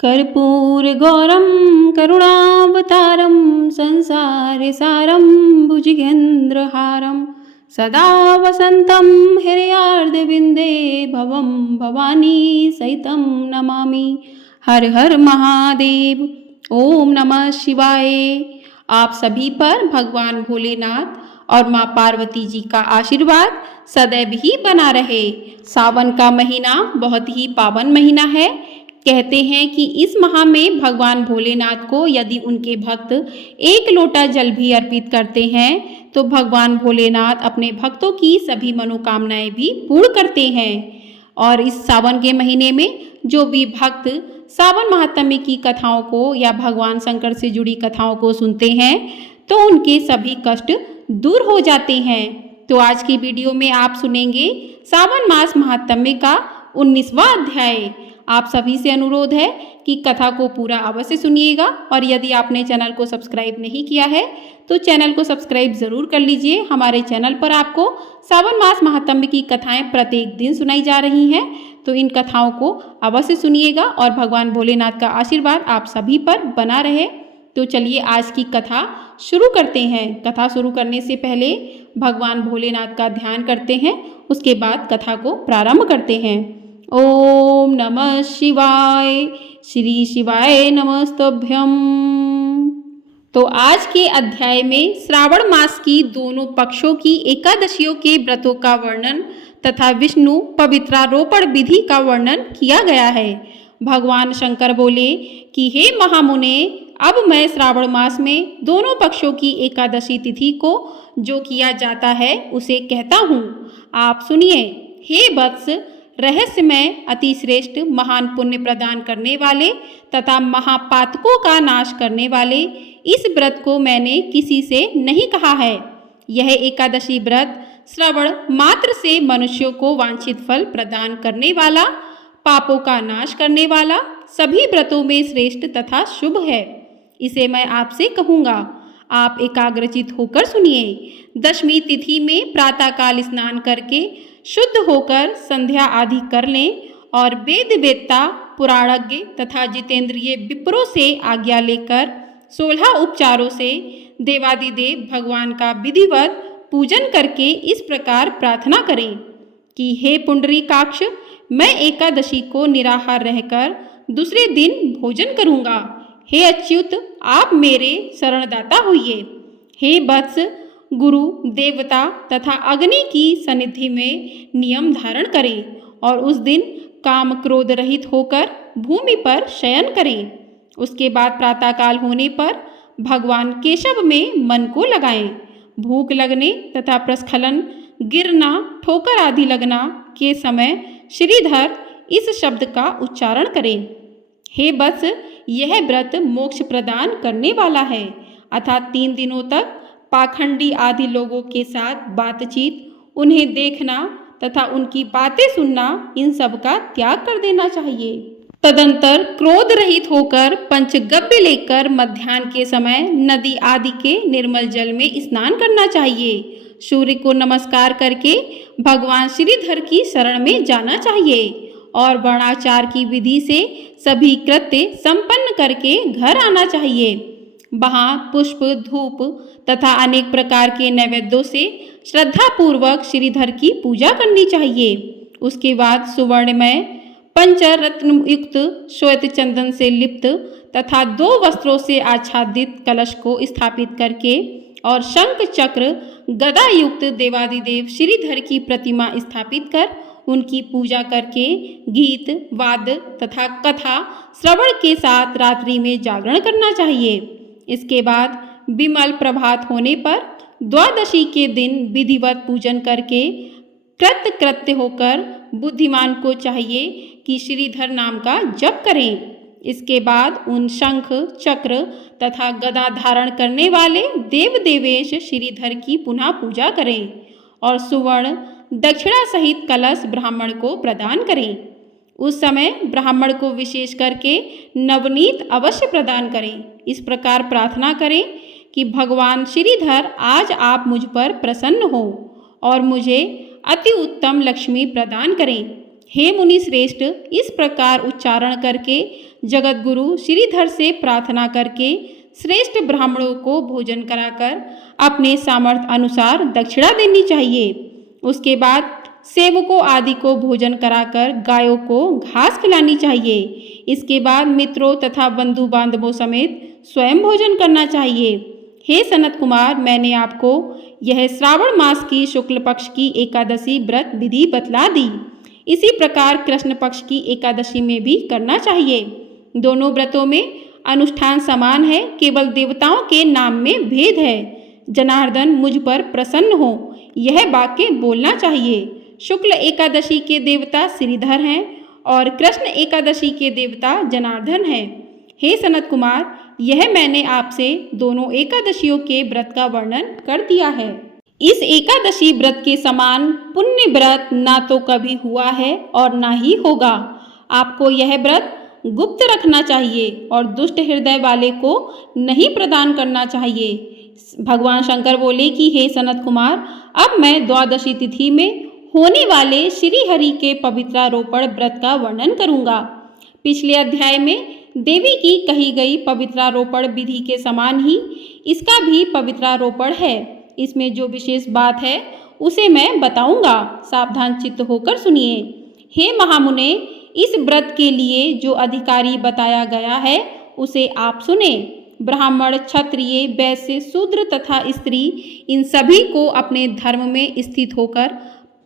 कर्पूरगौरं करुणावतारं संसारसारं भुजगेन्द्रहारं सदा वसन्तं हृदयार्धविन्दे भवं भवानी सहितं नमामि। हर हर महादेव। ओम नमः शिवाय। आप सभी पर भगवान भोलेनाथ और माँ पार्वती जी का आशीर्वाद सदैव ही बना रहे। सावन का महीना बहुत ही पावन महीना है। कहते हैं कि इस माह में भगवान भोलेनाथ को यदि उनके भक्त एक लोटा जल भी अर्पित करते हैं तो भगवान भोलेनाथ अपने भक्तों की सभी मनोकामनाएं भी पूर्ण करते हैं। और इस सावन के महीने में जो भी भक्त सावन महात्म्य की कथाओं को या भगवान शंकर से जुड़ी कथाओं को सुनते हैं तो उनके सभी कष्ट दूर हो जाते हैं। तो आज की वीडियो में आप सुनेंगे सावन मास महात्म्य का 19वां अध्याय। आप सभी से अनुरोध है कि कथा को पूरा अवश्य सुनिएगा और यदि आपने चैनल को सब्सक्राइब नहीं किया है तो चैनल को सब्सक्राइब जरूर कर लीजिए। हमारे चैनल पर आपको सावन मास महात्म्य की कथाएं प्रत्येक दिन सुनाई जा रही हैं, तो इन कथाओं को अवश्य सुनिएगा और भगवान भोलेनाथ का आशीर्वाद आप सभी पर बना रहे। तो चलिए आज की कथा शुरू करते हैं। कथा शुरू करने से पहले भगवान भोलेनाथ का ध्यान करते हैं, उसके बाद कथा को प्रारंभ करते हैं। ओम नमः शिवाय। श्री शिवाय नमस्तभ्यम। तो आज के अध्याय में श्रावण मास की दोनों पक्षों की एकादशियों के व्रतों का वर्णन तथा विष्णु पवित्रारोपण विधि का वर्णन किया गया है। भगवान शंकर बोले कि हे महामुने, अब मैं श्रावण मास में दोनों पक्षों की एकादशी तिथि को जो किया जाता है उसे कहता हूँ, आप सुनिए। हे वत्स, रहस्यमय अति श्रेष्ठ महान पुण्य प्रदान करने वाले तथा महापातकों का नाश करने वाले इस व्रत को मैंने किसी से नहीं कहा है। यह एकादशी व्रत श्रवण मात्र से मनुष्यों को वांछित फल प्रदान करने वाला, पापों का नाश करने वाला, सभी व्रतों में श्रेष्ठ तथा शुभ है। इसे मैं आपसे कहूँगा, आप एकाग्रचित होकर सुनिए। दशमी तिथि में प्रातःकाल स्नान करके शुद्ध होकर संध्या आदि कर लें और वेद वेत्ता, पुराणज्ञ तथा जितेंद्रिय विप्रों से आज्ञा लेकर 16 उपचारों से देवादिदेव भगवान का विधिवत पूजन करके इस प्रकार प्रार्थना करें कि हे पुंडरीकाक्ष, मैं एकादशी को निराहार रहकर दूसरे दिन भोजन करूँगा। हे अच्युत, आप मेरे शरणदाता होइए। हे वत्स, गुरु, देवता तथा अग्नि की सन्निधि में नियम धारण करें और उस दिन काम क्रोध रहित होकर भूमि पर शयन करें। उसके बाद प्रातःकाल होने पर भगवान केशव में मन को लगाएं। भूख लगने तथा प्रस्खलन, गिरना, ठोकर आदि लगना के समय श्रीधर इस शब्द का उच्चारण करें। हे वत्स, यह व्रत मोक्ष प्रदान करने वाला है, अर्थात 3 दिनों तक पाखंडी आदि लोगों के साथ बातचीत, उन्हें देखना तथा उनकी बातें सुनना, इन सब का त्याग कर देना चाहिए। तदंतर क्रोध रहित होकर पंचगव्य लेकर मध्याह्न के समय नदी आदि के निर्मल जल में स्नान करना चाहिए। सूर्य को नमस्कार करके भगवान श्रीधर की शरण में जाना चाहिए और वर्णाचार की विधि से सभी कृत्य संपन्न करके घर आना चाहिए। वहाँ पुष्प, धूप तथा अनेक प्रकार के नैवेद्यों से श्रद्धापूर्वक श्रीधर की पूजा करनी चाहिए। उसके बाद सुवर्णमय पंचरत्न युक्त श्वेत चंदन से लिप्त तथा 2 वस्त्रों से आच्छादित कलश को स्थापित करके और शंख चक्र गदा युक्त देवादिदेव श्रीधर की प्रतिमा स्थापित कर उनकी पूजा करके गीत, वाद्य तथा कथा श्रवण के साथ रात्रि में जागरण करना चाहिए। इसके बाद विमल प्रभात होने पर द्वादशी के दिन विधिवत पूजन करके कृत्य होकर बुद्धिमान को चाहिए कि श्रीधर नाम का जप करें। इसके बाद उन शंख, चक्र तथा गदा धारण करने वाले देव देवेश श्रीधर की पुनः पूजा करें और सुवर्ण दक्षिणा सहित कलश ब्राह्मण को प्रदान करें। उस समय ब्राह्मण को विशेष करके नवनीत अवश्य प्रदान करें। इस प्रकार प्रार्थना करें कि भगवान श्रीधर, आज आप मुझ पर प्रसन्न हो और मुझे अति उत्तम लक्ष्मी प्रदान करें। हे मुनि श्रेष्ठ, इस प्रकार उच्चारण करके जगत गुरु श्रीधर से प्रार्थना करके श्रेष्ठ ब्राह्मणों को भोजन कराकर अपने सामर्थ्य अनुसार दक्षिणा देनी चाहिए। उसके बाद सेवकों आदि को भोजन कराकर गायों को घास खिलानी चाहिए। इसके बाद मित्रों तथा बंधु बांधवों समेत स्वयं भोजन करना चाहिए। हे सनत कुमार, मैंने आपको यह श्रावण मास की शुक्ल पक्ष की एकादशी व्रत विधि बतला दी। इसी प्रकार कृष्ण पक्ष की एकादशी में भी करना चाहिए। दोनों व्रतों में अनुष्ठान समान है, केवल देवताओं के नाम में भेद है। जनार्दन मुझ पर प्रसन्न हो, यह वाक्य बोलना चाहिए। शुक्ल एकादशी के देवता श्रीधर हैं और कृष्ण एकादशी के देवता जनार्दन हैं। हे सनत कुमार, यह मैंने आपसे दोनों एकादशियों के व्रत का वर्णन कर दिया है। इस एकादशी व्रत के समान पुण्य व्रत ना तो कभी हुआ है और ना ही होगा। आपको यह व्रत गुप्त रखना चाहिए और दुष्ट हृदय वाले को नहीं प्रदान करना चाहिए। भगवान शंकर बोले कि हे सनत कुमार, अब मैं द्वादशी तिथि में होने वाले श्री हरि के पवित्रारोपण व्रत का वर्णन करूंगा। पिछले अध्याय में देवी की कही गई पवित्रारोपण विधि के समान ही इसका भी पवित्रारोपण है। इसमें जो विशेष बात है उसे मैं बताऊंगा, सावधान चित्त होकर सुनिए। हे महामुने, इस व्रत के लिए जो अधिकारी बताया गया है उसे आप सुने। ब्राह्मण, क्षत्रिय, वैश्य, शूद्र तथा स्त्री, इन सभी को अपने धर्म में स्थित होकर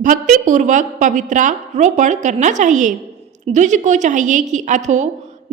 भक्तिपूर्वक पवित्रारोपण करना चाहिए। द्विज को चाहिए कि अथो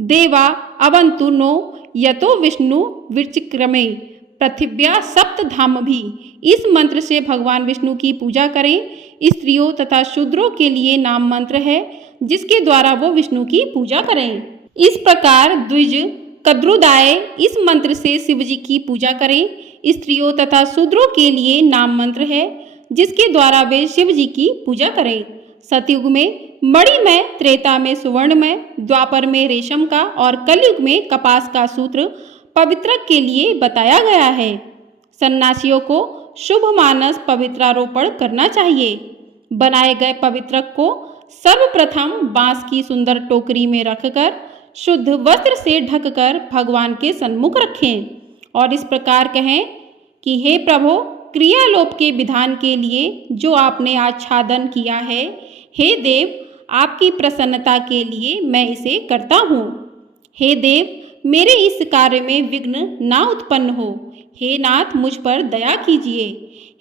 देवा अवंतु नो यतो विष्णु विचिक्रमे पृथिव्या सप्त धाम भी, इस मंत्र से भगवान विष्णु की पूजा करें। स्त्रियों तथा शूद्रों के लिए नाम मंत्र है जिसके द्वारा वो विष्णु की पूजा करें। इस प्रकार द्विज कद्रुदाय इस मंत्र से शिव जी की पूजा करें। स्त्रियों तथा शूद्रों के लिए नाम मंत्र है जिसके द्वारा वे शिव जी की पूजा करें। सतयुग में मणिमय, त्रेता में सुवर्णमय, द्वापर में रेशम का और कलयुग में कपास का सूत्र पवित्रक के लिए बताया गया है। सन्यासियों को शुभ मानस पवित्रारोपण करना चाहिए। बनाए गए पवित्रक को सर्वप्रथम बांस की सुंदर टोकरी में रखकर शुद्ध वस्त्र से ढककर भगवान के सन्मुख रखें और इस प्रकार कहें कि हे प्रभु, क्रियालोप के विधान के लिए जो आपने आच्छादन किया है, हे देव, आपकी प्रसन्नता के लिए मैं इसे करता हूँ। हे देव, मेरे इस कार्य में विघ्न ना उत्पन्न हो। हे नाथ, मुझ पर दया कीजिए।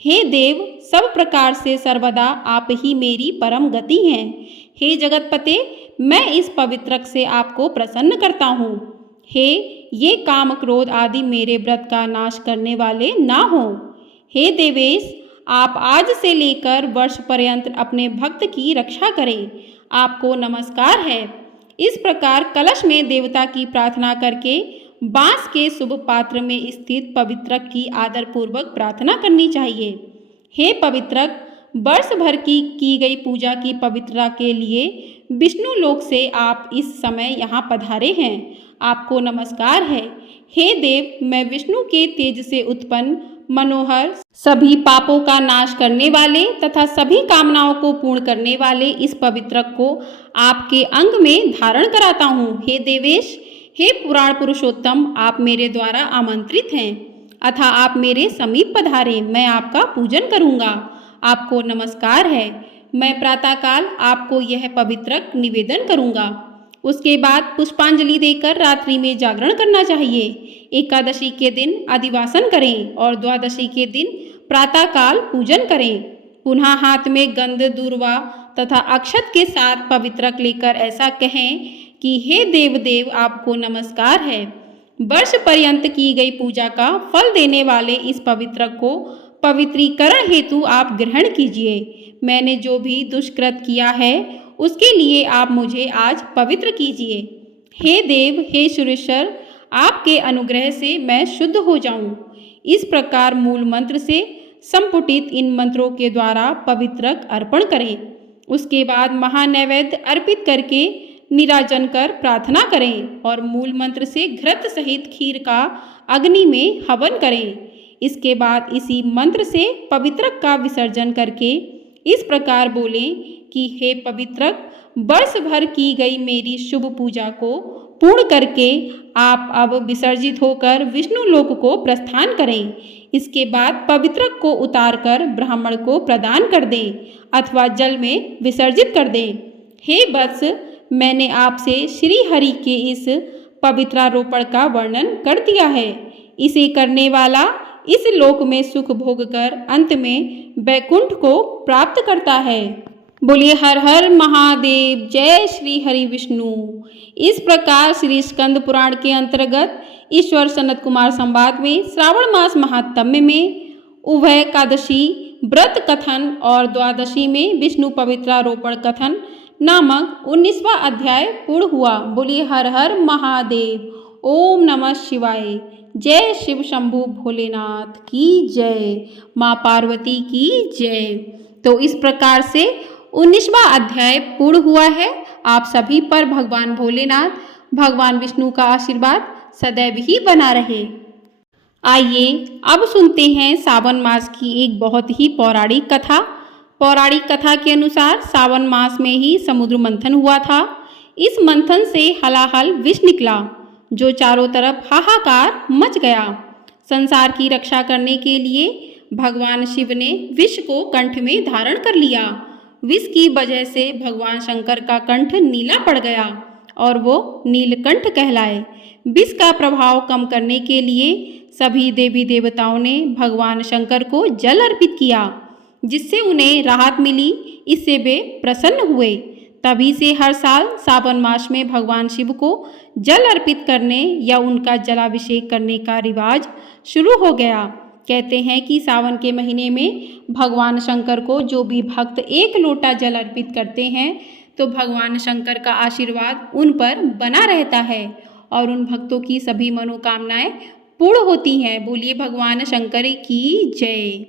हे देव, सब प्रकार से सर्वदा आप ही मेरी परम गति हैं। हे जगतपते, मैं इस पवित्रक से आपको प्रसन्न करता हूँ। हे ये काम क्रोध आदि मेरे व्रत का नाश करने वाले ना हों। हे देवेश, आप आज से लेकर वर्ष पर्यंत अपने भक्त की रक्षा करें। आपको नमस्कार है। इस प्रकार कलश में देवता की प्रार्थना करके बांस के शुभ पात्र में स्थित पवित्रक की आदरपूर्वक प्रार्थना करनी चाहिए। हे पवित्रक, वर्ष भर की गई पूजा की पवित्रता के लिए विष्णु लोक से आप इस समय यहाँ पधारे हैं। आपको नमस्कार है। हे देव, मैं विष्णु के तेज से उत्पन्न मनोहर, सभी पापों का नाश करने वाले तथा सभी कामनाओं को पूर्ण करने वाले इस पवित्रक को आपके अंग में धारण कराता हूँ। हे देवेश, हे पुराण पुरुषोत्तम, आप मेरे द्वारा आमंत्रित हैं अथा आप मेरे समीप पधारे, मैं आपका पूजन करूँगा। आपको नमस्कार है। मैं प्रातःकाल आपको यह पवित्रक निवेदन करूँगा। उसके बाद पुष्पांजलि देकर रात्रि में जागरण करना चाहिए। एकादशी के दिन अधिवासन करें और द्वादशी के दिन प्रातःकाल पूजन करें। पुनः हाथ में गंध, दूर्वा तथा अक्षत के साथ पवित्रक लेकर ऐसा कहें कि हे देवदेव, आपको नमस्कार है। वर्ष पर्यंत की गई पूजा का फल देने वाले इस पवित्रक को पवित्रीकरण हेतु आप ग्रहण कीजिए। मैंने जो भी दुष्कृत किया है उसके लिए आप मुझे आज पवित्र कीजिए। हे देव, हे सुरेश्वर, आपके अनुग्रह से मैं शुद्ध हो जाऊं। इस प्रकार मूल मंत्र से संपुटित इन मंत्रों के द्वारा पवित्रक अर्पण करें। उसके बाद महानैवेद्य अर्पित करके निराजन कर प्रार्थना करें और मूल मंत्र से घृत सहित खीर का अग्नि में हवन करें। इसके बाद इसी मंत्र से पवित्रक का विसर्जन करके इस प्रकार बोलें, कि हे पवित्रक, वर्ष भर की गई मेरी शुभ पूजा को पूर्ण करके आप अब विसर्जित होकर विष्णु लोक को प्रस्थान करें। इसके बाद पवित्रक को उतारकर ब्राह्मण को प्रदान कर दें अथवा जल में विसर्जित कर दें। हे वत्स, मैंने आपसे श्री हरि के इस पवित्रारोपण का वर्णन कर दिया है। इसे करने वाला इस लोक में सुख भोग कर अंत में वैकुंठ को प्राप्त करता है। बोलिए हर हर महादेव, जय श्री हरि विष्णु। इस प्रकार श्री स्कंद पुराण के अंतर्गत ईश्वर सनत कुमार संवाद में श्रावण मास महात्म्य में उभय एकादशी व्रत कथन और द्वादशी में विष्णु पवित्रारोपण कथन नामक 19वां अध्याय पूर्ण हुआ। बोलिए हर हर महादेव। ओम नमः शिवाय। जय शिव शंभु भोलेनाथ की जय, माँ पार्वती की जय। तो इस प्रकार से 19वां अध्याय पूर्ण हुआ है। आप सभी पर भगवान भोलेनाथ, भगवान विष्णु का आशीर्वाद सदैव ही बना रहे। आइए अब सुनते हैं सावन मास की एक बहुत ही पौराणिक कथा। पौराणिक कथा के अनुसार सावन मास में ही समुद्र मंथन हुआ था। इस मंथन से हलाहल विष निकला जो चारों तरफ हाहाकार मच गया। संसार की रक्षा करने के लिए भगवान शिव ने विष को कंठ में धारण कर लिया। विष की वजह से भगवान शंकर का कंठ नीला पड़ गया और वो नीलकंठ कहलाए। विष का प्रभाव कम करने के लिए सभी देवी देवताओं ने भगवान शंकर को जल अर्पित किया, जिससे उन्हें राहत मिली। इससे वे प्रसन्न हुए। तभी से हर साल सावन मास में भगवान शिव को जल अर्पित करने या उनका जलाभिषेक करने का रिवाज शुरू हो गया। कहते हैं कि सावन के महीने में भगवान शंकर को जो भी भक्त 1 लोटा जल अर्पित करते हैं तो भगवान शंकर का आशीर्वाद उन पर बना रहता है और उन भक्तों की सभी मनोकामनाएं पूर्ण होती हैं। बोलिए भगवान शंकर की जय।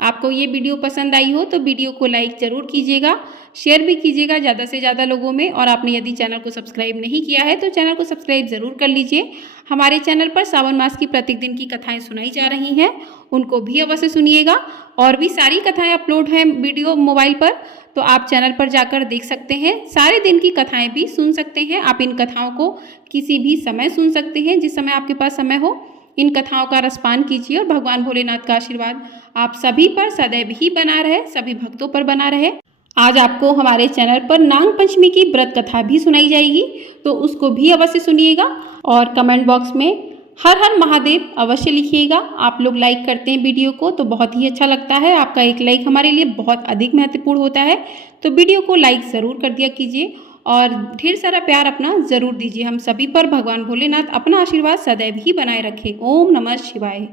आपको ये वीडियो पसंद आई हो तो वीडियो को लाइक ज़रूर कीजिएगा, शेयर भी कीजिएगा ज़्यादा से ज़्यादा लोगों में। और आपने यदि चैनल को सब्सक्राइब नहीं किया है तो चैनल को सब्सक्राइब ज़रूर कर लीजिए। हमारे चैनल पर सावन मास की प्रत्येक दिन की कथाएं सुनाई जा रही हैं, उनको भी अवश्य सुनिएगा। और भी सारी कथाएं अपलोड हैं वीडियो मोबाइल पर, तो आप चैनल पर जाकर देख सकते हैं। सारे दिन की कथाएँ भी सुन सकते हैं। आप इन कथाओं को किसी भी समय सुन सकते हैं, जिस समय आपके पास समय हो। इन कथाओं का रसपान कीजिए और भगवान भोलेनाथ का आशीर्वाद आप सभी पर सदैव ही बना रहे, सभी भक्तों पर बना रहे। आज आपको हमारे चैनल पर नाग पंचमी की व्रत कथा भी सुनाई जाएगी, तो उसको भी अवश्य सुनिएगा। और कमेंट बॉक्स में हर हर महादेव अवश्य लिखिएगा। आप लोग लाइक करते हैं वीडियो को तो बहुत ही अच्छा लगता है। आपका एक लाइक हमारे लिए बहुत अधिक महत्वपूर्ण होता है, तो वीडियो को लाइक ज़रूर कर दिया कीजिए और ढेर सारा प्यार अपना ज़रूर दीजिए। हम सभी पर भगवान भोलेनाथ अपना आशीर्वाद सदैव ही बनाए रखें। ओम नमः शिवाय।